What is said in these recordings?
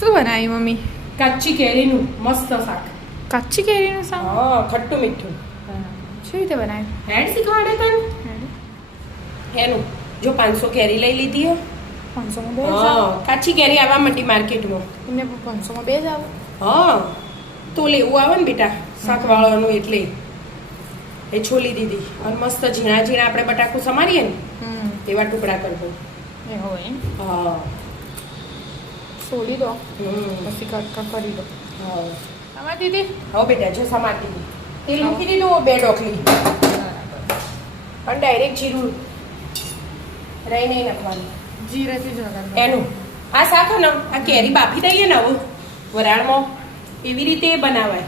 શું બનાવી મમ્મી? કાચી કેરીનું મસ્ત શાક. કાચી કેરીનું શાક? હા, ખટ્ટું મીઠું. શું રીતે બનાવ્યું? હેડ શીખવાડે તને એનું. જો 500 કેરી લઈ લીધી હો. 500 માં બે જ હા, આવે? કાચી કેરી આવવા માંડી માર્કેટમાં. એમને 500 માં બે જ આવે? હા, તો લેવું આવે ને બેટા શાક વાળવાનું એટલે એ છોલી દીધી અને મસ્ત ઝીણા ઝીણા આપણે બટાકું સમારીએ ને એવા ટુકડા કરવો. એ હોય હા. સોલી દો હમ. પછી કટકા કરી દો. હા. તમારી દીદી? હવે બેટા જો સમારતી હતી. તેલ મૂકી દીધું 2 ડોકલી અને ડાયરેક્ટ જીરું રહી નહીં નાખવાનું જીરાથી જ વઘાર એનું. આ શાક ને આ કેરી બાફી દઈએ ને હવે વરાળમાં એવી રીતે એ બનાવાય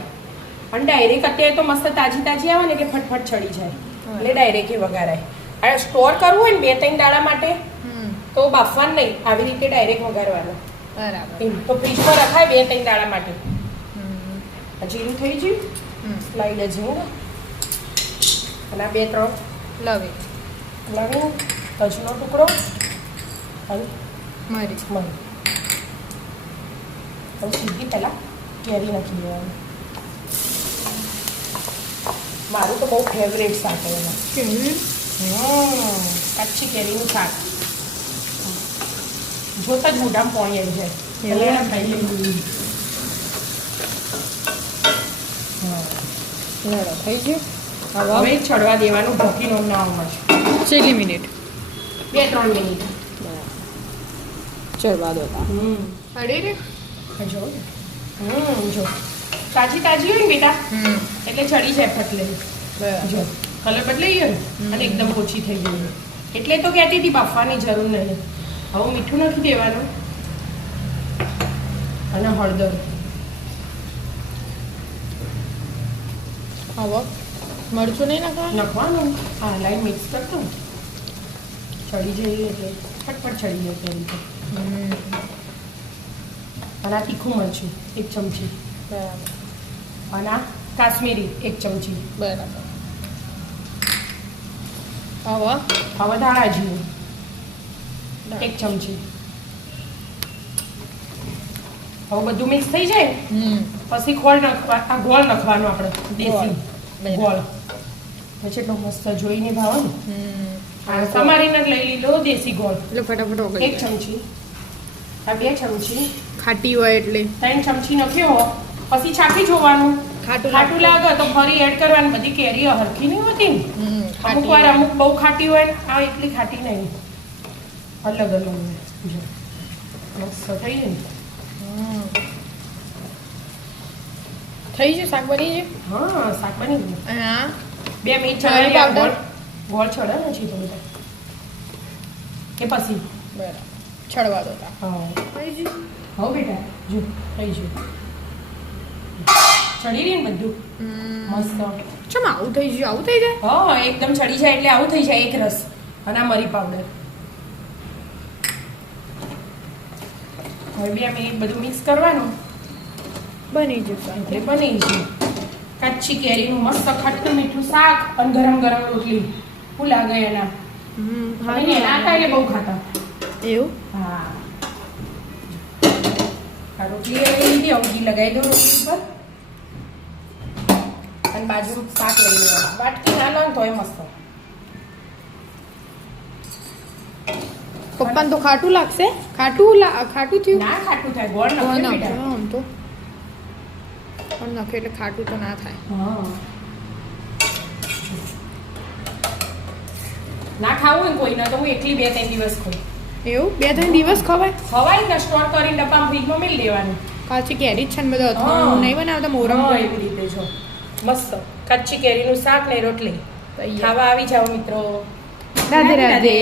અને ડાયરેક્ટ અત્યારે તો મસ્ત તાજી તાજી આવે ને એટલે ફટફટ ચડી જાય એટલે ડાયરેક્ટ એ વઘારાય. અને સ્ટોર કરવું હોય ને 2-3 દાડા માટે તો બાફવાનું નહીં, આવી રીતે ડાયરેક્ટ વઘારવાનું. બરાબર. એમ તો ફ્રીજમાં રખાય 2-3 દાડા માટે. આ જીરું થઈ ગયું સ્લાઈડ જ ને અને આ 2-3 લવિંગ લવિંગ, તજનો ટુકડો અને મરી મરી. હવે સીધી પહેલાં કેરી નાખી દેવાની. મારું તો બહુ ફેવરેટ શાક એમાં. કેરી કાચી કેરીનું શાક જોતા જ મોઢામાં પાણી આવી જાય. પહેલાં ખાઈ લઈએ. થઈ ગયું. હવે છડવા દેવાનું ઢોકીનો ના આવવા કેટલી મિનિટ? 2-3 મિનિટ. ચડવા દો. અડી રે જો જો તાજી તાજી હોય ને બેટા એટલે ચડી જાય ફટલે. જો કલર બદલાઈ ગયો ને અને એકદમ ઓછી થઈ ગઈ એટલે તો કહેતી હતી બાફવાની જરૂર નહીં. હવે મીઠું નાખી દેવાનું અને હળદર. હવે મરચું નહીં નાખવાનું? નાખવાનું. હા, લાઈન મિક્સ કરતો ચડી જાય એટલે ફટફટ ચડી જાય તે રીતે. અને આ તીખું મરચું 1 ચમચી બરાબર. અને આ કાશ્મીરી 1 ચમચી. બરાબર. હવે હવે ધાણા જીરું 1 ચમચી. હવે બધું મિક્સ થઈ જાય પછી ગોળ નાખવાનો આપણે દેશી ગોળ. પછી એટલો મસ્ત જોઈને ભાવે ને. સમારીને લઈ લીધો દેશી ગોળ એટલે ફટાફટ 1 ચમચી. આ 2 ચમચી. ખાટી હોય એટલે 3 ચમચી નાખ્યો પછી છાંકી જોવાનું. ખાટું લાગે તો ફરી એડ કરવાની. બધી કેરી હરખી નહીં હોતી ને. અમુક વાર અમુક બહુ ખાટી હોય ને આ એટલી ખાટી નહીં, અલગ અલગ હોય. જો મસ્ત થઈ ગઈ ને. થઈ ગયું શાક બની ગયું. હા, શાક બની ગયું. અને આ 2 મિનિટ ચણાનો ચડાવી પાવડર? ગોળ ચડે ને છે થોડું એ પછી બરાબર છડવા દો. હા થઈ ગયું. હવે બેટા જો થઈ ગયું. ચડી રહ્યું ને બધું મસ્ત. ચમ આવું થઈ ગયું? આવું થઈ જાય? હા, એકદમ ચડી જાય એટલે આવું થઈ જાય. એક રસ અને આ મરી પાવડર. હવે 2 મિનિટ બધું મિક્સ કરવાનું બની જશે. એટલે બની ગયું કાચી કેરીનું મસ્ત ખટ્ટું મીઠું શાક અને ગરમ ગરમ રોટલી. શું લાગે એના? હા એના હતા એટલે બહુ ખાતા. એવું? હા, આ રોટલી લઈ લીધી. હવે ઘી લગાવી દો રોટલી ઉપર અને બાજુ શાક લઈ લેવાનું. વાટકી ના લો ને તોય મસ્ત. પપ્પાને તો ખાટું લાગશે. ખાટું થયું. ના ખાટું થાય. ગોળ ગોળ નાખો નાખો બેટા. આમ તો પણ નાખે એટલે ખાટું તો ના થાય. હા, ના ખાવું હોય ને કોઈને તો હું એકલી 2-3 દિવસ ખાઉં. એવું 2-3 દિવસ ખવાય? ખવાય ને સ્ટોર કરીને ડબ્બામાં ફ્રીજમાં મેળ દેવાનું. કાચી કેરી જ છે ને બધા હા. નહીં બનાવતા મોરમ હા, એવી રીતે જો મસ્ત કાચી કેરીનું શાક ને રોટલી. ખાવા આવી જાઓ મિત્રો. રાધે રાધે.